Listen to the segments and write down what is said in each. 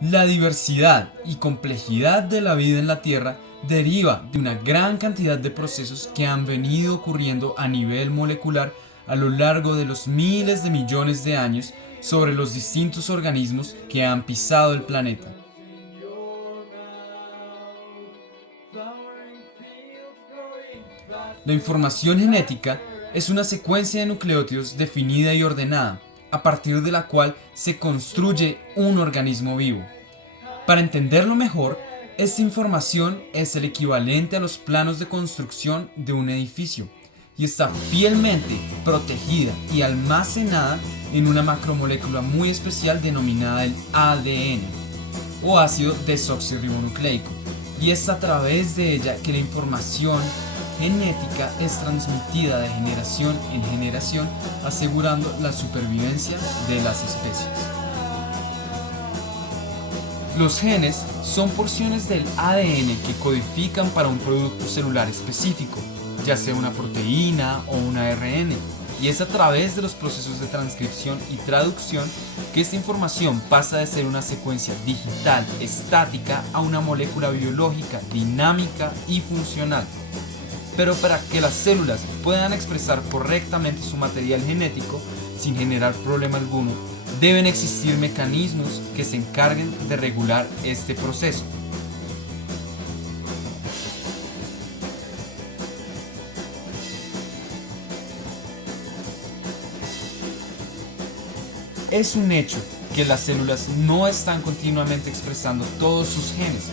La diversidad y complejidad de la vida en la Tierra deriva de una gran cantidad de procesos que han venido ocurriendo a nivel molecular a lo largo de los miles de millones de años sobre los distintos organismos que han pisado el planeta. La información genética es una secuencia de nucleótidos definida y ordenada, a partir de la cual se construye un organismo vivo. Para entenderlo mejor, esta información es el equivalente a los planos de construcción de un edificio y está fielmente protegida y almacenada en una macromolécula muy especial denominada el ADN o ácido desoxirribonucleico, y es a través de ella que la información genética es transmitida de generación en generación, asegurando la supervivencia de las especies. Los genes son porciones del ADN que codifican para un producto celular específico, ya sea una proteína o un ARN, y es a través de los procesos de transcripción y traducción que esta información pasa de ser una secuencia digital estática a una molécula biológica dinámica y funcional. Pero para que las células puedan expresar correctamente su material genético sin generar problema alguno, deben existir mecanismos que se encarguen de regular este proceso. Es un hecho que las células no están continuamente expresando todos sus genes,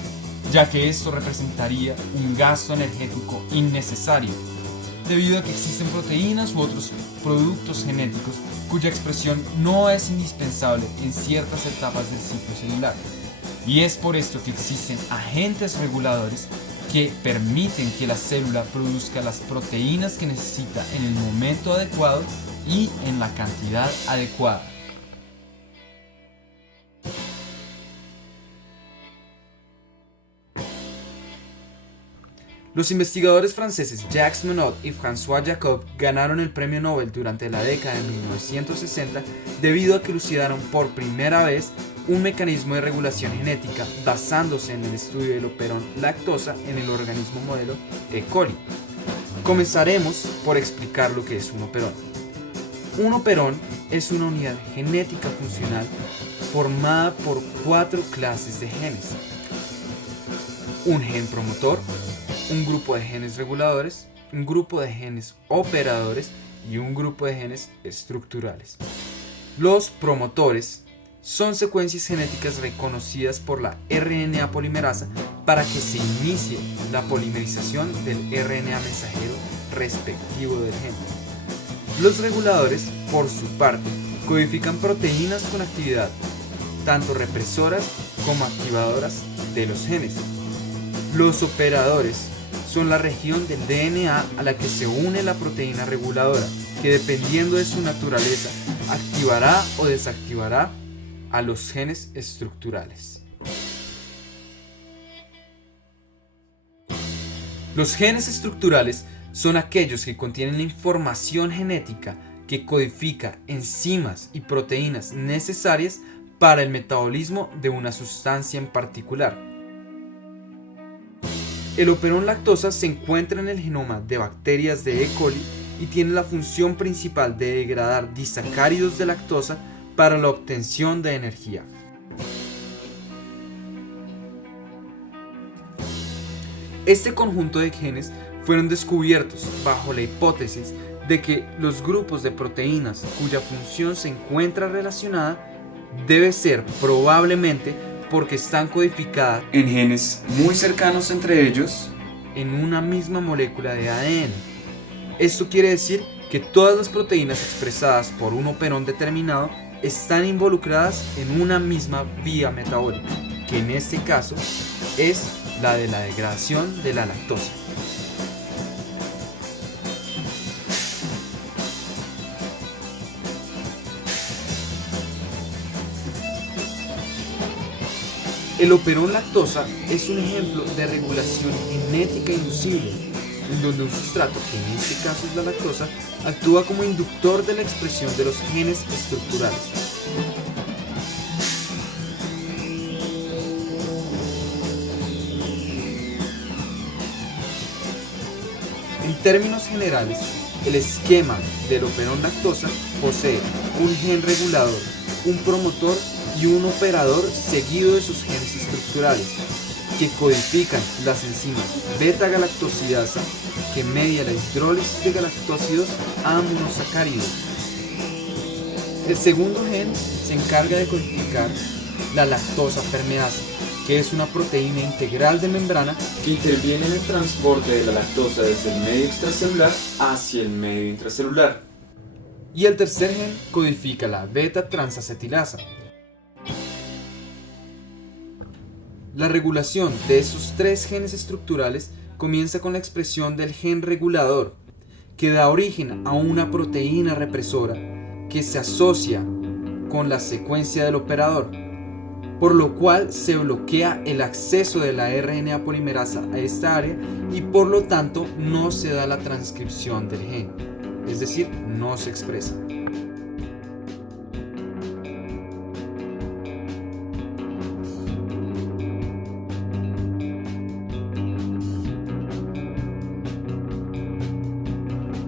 ya que esto representaría un gasto energético innecesario, debido a que existen proteínas u otros productos genéticos cuya expresión no es indispensable en ciertas etapas del ciclo celular. Y es por esto que existen agentes reguladores que permiten que la célula produzca las proteínas que necesita en el momento adecuado y en la cantidad adecuada. Los investigadores franceses Jacques Monod y François Jacob ganaron el premio Nobel durante la década de 1960 debido a que elucidaron por primera vez un mecanismo de regulación genética basándose en el estudio del operón lactosa en el organismo modelo E. coli. Comenzaremos por explicar lo que es un operón. Un operón es una unidad genética funcional formada por 4 clases de genes: un gen promotor, un grupo de genes reguladores, un grupo de genes operadores y un grupo de genes estructurales. Los promotores son secuencias genéticas reconocidas por la RNA polimerasa para que se inicie la polimerización del RNA mensajero respectivo del gen. Los reguladores, por su parte, codifican proteínas con actividad, tanto represoras como activadoras de los genes. Los operadores son la región del DNA a la que se une la proteína reguladora, que dependiendo de su naturaleza, activará o desactivará a los genes estructurales. Los genes estructurales son aquellos que contienen la información genética que codifica enzimas y proteínas necesarias para el metabolismo de una sustancia en particular. El operón lactosa se encuentra en el genoma de bacterias de E. coli y tiene la función principal de degradar disacáridos de lactosa para la obtención de energía. Este conjunto de genes fueron descubiertos bajo la hipótesis de que los grupos de proteínas cuya función se encuentra relacionada debe ser probablemente porque están codificadas en genes muy cercanos entre ellos en una misma molécula de ADN. Esto quiere decir que todas las proteínas expresadas por un operón determinado están involucradas en una misma vía metabólica, que en este caso es la de la degradación de la lactosa. El operón lactosa es un ejemplo de regulación genética inducible, en donde un sustrato, que en este caso es la lactosa, actúa como inductor de la expresión de los genes estructurales. términos generales, el esquema del operón lactosa posee un gen regulador, un promotor y un operador seguido de sus genes estructurales, que codifican las enzimas beta-galactosidasa, que media la hidrólisis de galactósidos a monosacáridos. El segundo gen se encarga de codificar la lactosa permeasa, que es una proteína integral de membrana que interviene en el transporte de la lactosa desde el medio extracelular hacia el medio intracelular. Y el tercer gen codifica la beta-transacetilasa. La regulación de esos tres genes estructurales comienza con la expresión del gen regulador, que da origen a una proteína represora que se asocia con la secuencia del operador, por lo cual se bloquea el acceso de la RNA polimerasa a esta área y por lo tanto no se da la transcripción del gen, es decir, no se expresa.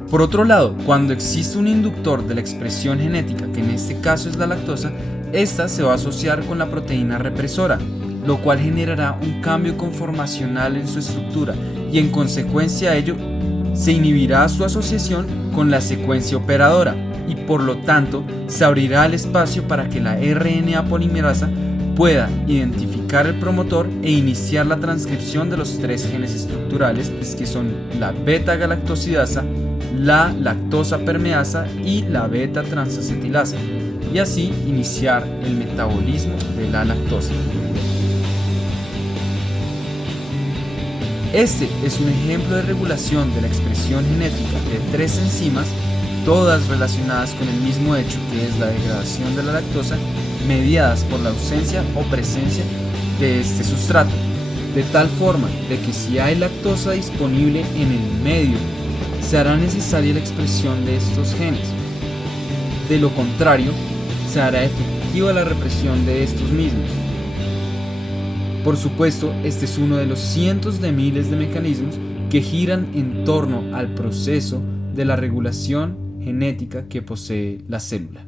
Por otro lado, cuando existe un inductor de la expresión genética, que en este caso es la lactosa, esta se va a asociar con la proteína represora, lo cual generará un cambio conformacional en su estructura y en consecuencia de ello se inhibirá su asociación con la secuencia operadora y por lo tanto se abrirá el espacio para que la RNA polimerasa pueda identificar el promotor e iniciar la transcripción de los tres genes estructurales, que son la beta-galactosidasa, la lactosa permeasa y la beta-transacetilasa, y así iniciar el metabolismo de la lactosa. Este es un ejemplo de regulación de la expresión genética de tres enzimas, todas relacionadas con el mismo hecho, que es la degradación de la lactosa, mediadas por la ausencia o presencia de este sustrato, de tal forma de que si hay lactosa disponible en el medio, se hará necesaria la expresión de estos genes. De lo contrario, se hará efectiva la represión de estos mismos. Por supuesto, este es uno de los cientos de miles de mecanismos que giran en torno al proceso de la regulación genética que posee la célula.